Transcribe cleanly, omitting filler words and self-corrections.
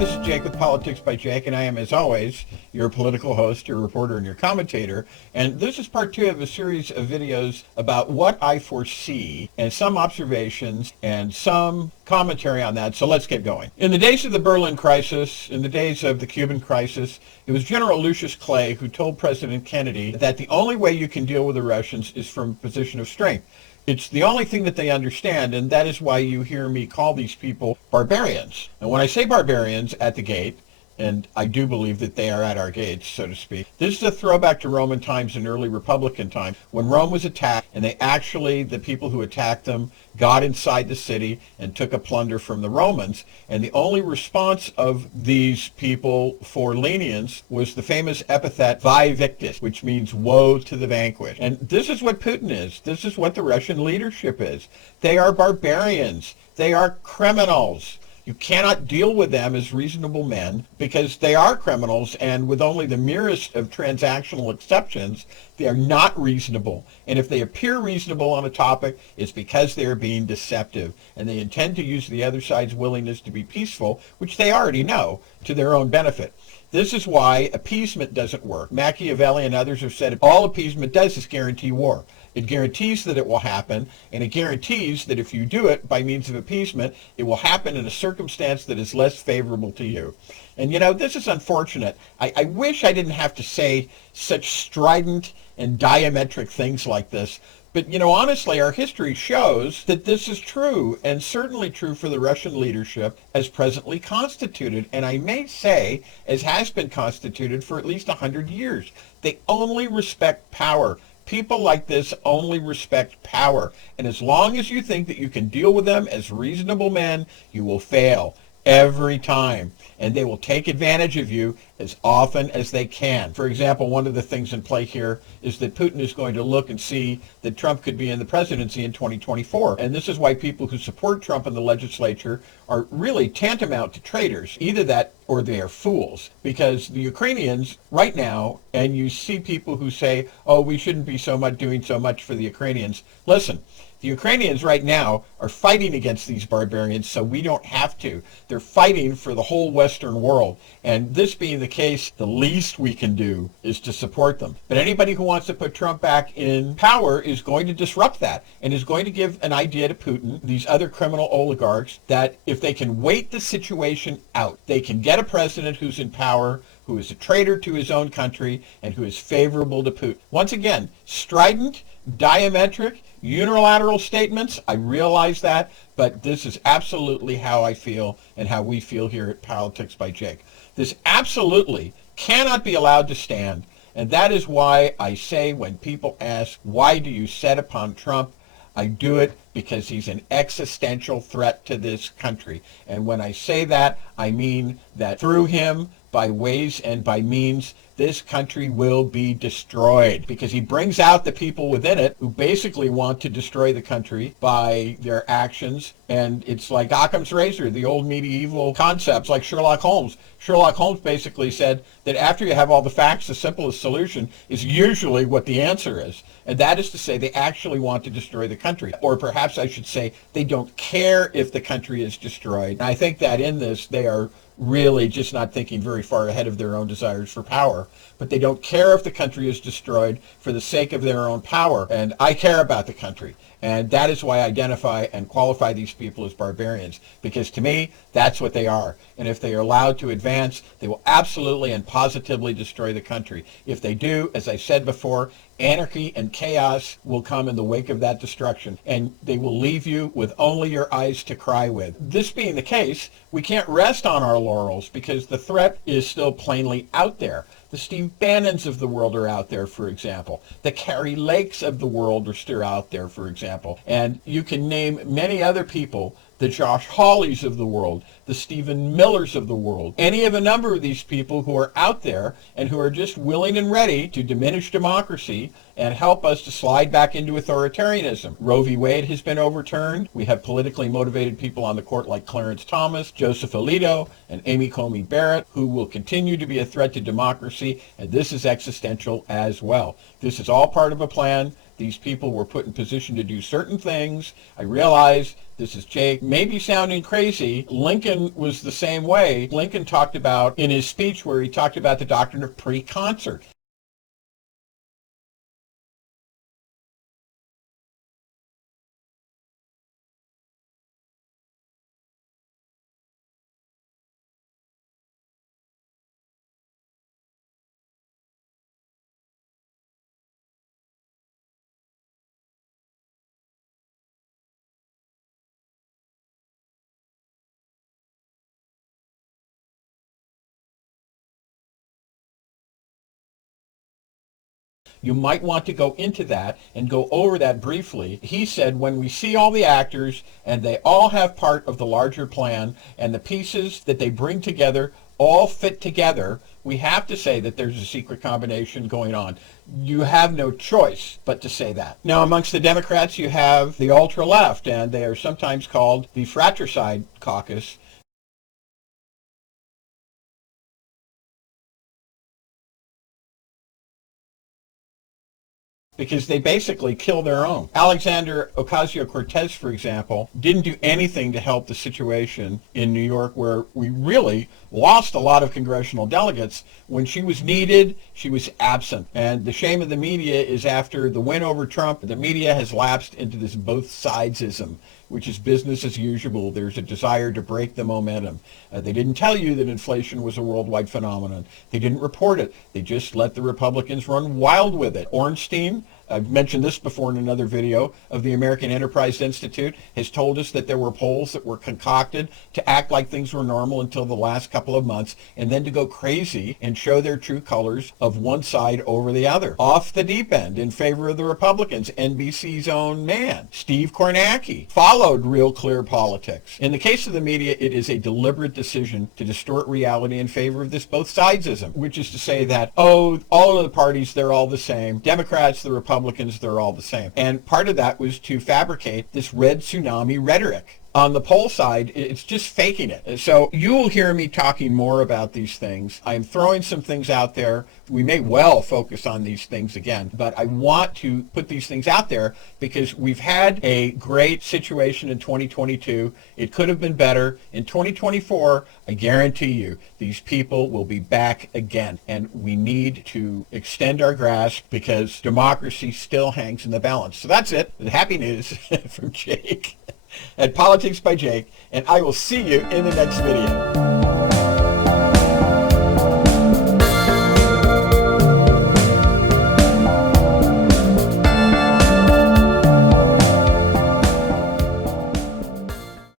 this is Jake with Politics by Jake, and I am, as always, your political host, your reporter, and your commentator. And this is part two of a series of videos about what I foresee, and some observations, and some commentary on that. So let's get going. In the days of the Berlin crisis, in the days of the Cuban crisis, it was General Lucius Clay who told President Kennedy that the only way you can deal with the Russians is from a position of strength. It's the only thing that they understand, and that is why you hear me call these people barbarians. And when I say barbarians at the gate, and I do believe that they are at our gates, so to speak, this is a throwback to Roman times and early Republican times, when Rome was attacked, and the people who attacked them, got inside the city and took a plunder from the Romans. And the only response of these people for lenience was the famous epithet "vae victis," which means woe to the vanquished. And this is what Putin is. This is what the Russian leadership is. They are barbarians. They are criminals. You cannot deal with them as reasonable men because they are criminals, and with only the merest of transactional exceptions, they are not reasonable. And if they appear reasonable on a topic, it's because they are being deceptive, and they intend to use the other side's willingness to be peaceful, which they already know, to their own benefit. This is why appeasement doesn't work. Machiavelli and others have said all appeasement does is guarantee war. It guarantees that it will happen, and it guarantees that if you do it by means of appeasement, it will happen in a circumstance that is less favorable to you. And this is unfortunate. I wish I didn't have to say such strident and diametric things like this. But, honestly, our history shows that this is true, and certainly true for the Russian leadership as presently constituted, and I may say, as has been constituted for at least 100 years. They only respect power. People like this only respect power. And as long as you think that you can deal with them as reasonable men, you will fail every time. And they will take advantage of you as often as they can. For example, one of the things in play here is that Putin is going to look and see that Trump could be in the presidency in 2024. And this is why people who support Trump in the legislature are really tantamount to traitors. Either that or they are fools. Because the Ukrainians right now, and you see people who say, oh, we shouldn't be doing so much for the Ukrainians. Listen, the Ukrainians right now are fighting against these barbarians, so we don't have to. They're fighting for the whole Western world. And this being the case, the least we can do is to support them. But anybody who wants to put Trump back in power is going to disrupt that and is going to give an idea to Putin, these other criminal oligarchs, that if they can wait the situation out, they can get a president who's in power, who is a traitor to his own country, and who is favorable to Putin. Once again, strident, diametric, unilateral statements. I realize that, but this is absolutely how I feel and how we feel here at Politics by Jake. This absolutely cannot be allowed to stand, and that is why I say when people ask, why do you set upon Trump? I do it because he's an existential threat to this country. And when I say that, I mean that through him, by ways and by means, this country will be destroyed, because he brings out the people within it who basically want to destroy the country by their actions. And it's like Occam's razor, the old medieval concepts like Sherlock Holmes. Sherlock Holmes basically said that after you have all the facts, the simplest solution is usually what the answer is. And that is to say they actually want to destroy the country. Or perhaps I should say they don't care if the country is destroyed. And I think that in this they are really just not thinking very far ahead of their own desires for power. But they don't care if the country is destroyed for the sake of their own power. And I care about the country. And that is why I identify and qualify these people as barbarians, because to me, that's what they are. And if they are allowed to advance, they will absolutely and positively destroy the country. If they do, as I said before, anarchy and chaos will come in the wake of that destruction, and they will leave you with only your eyes to cry with. This being the case, we can't rest on our laurels because the threat is still plainly out there. The Steve Bannons of the world are out there, for example. The Carrie Lakes of the world are still out there, for example. And you can name many other people, the Josh Hawleys of the world, the Stephen Millers of the world, any of a number of these people who are out there and who are just willing and ready to diminish democracy and help us to slide back into authoritarianism. Roe v. Wade has been overturned. We have politically motivated people on the court like Clarence Thomas, Joseph Alito, and Amy Coney Barrett, who will continue to be a threat to democracy, and this is existential as well. This is all part of a plan These people were put in position to do certain things. I realize this is Jake, maybe sounding crazy. Lincoln was the same way. Lincoln talked about, in his speech where he talked about the doctrine of pre-concert. You might want to go into that and go over that briefly. He said, when we see all the actors and they all have part of the larger plan and the pieces that they bring together all fit together, we have to say that there's a secret combination going on. You have no choice but to say that. Now, amongst the Democrats, you have the ultra-left, and they are sometimes called the fratricide caucus. Because they basically kill their own. Alexandria Ocasio-Cortez, for example, didn't do anything to help the situation in New York, where we really lost a lot of congressional delegates. When she was needed, she was absent. And the shame of the media is, after the win over Trump, the media has lapsed into this both sidesism, which is business as usual. There's a desire to break the momentum. They didn't tell you that inflation was a worldwide phenomenon. They didn't report it. They just let the Republicans run wild with it. Ornstein, I've mentioned this before in another video, of the American Enterprise Institute, has told us that there were polls that were concocted to act like things were normal until the last couple of months, and then to go crazy and show their true colors of one side over the other. Off the deep end in favor of the Republicans. NBC's own man, Steve Kornacki, followed Real Clear Politics. In the case of the media, it is a deliberate decision to distort reality in favor of this both sidesism, which is to say that, oh, all of the parties, they're all the same. Democrats, the Republicans, they're all the same. And part of that was to fabricate this red tsunami rhetoric. On the poll side, it's just faking it. So you will hear me talking more about these things. I'm throwing some things out there. We may well focus on these things again, but I want to put these things out there because we've had a great situation in 2022. It could have been better. In 2024, I guarantee you, these people will be back again. And we need to extend our grasp because democracy still hangs in the balance. So that's it. The happy news from Jake at Politics by Jake, and I will see you in the next video.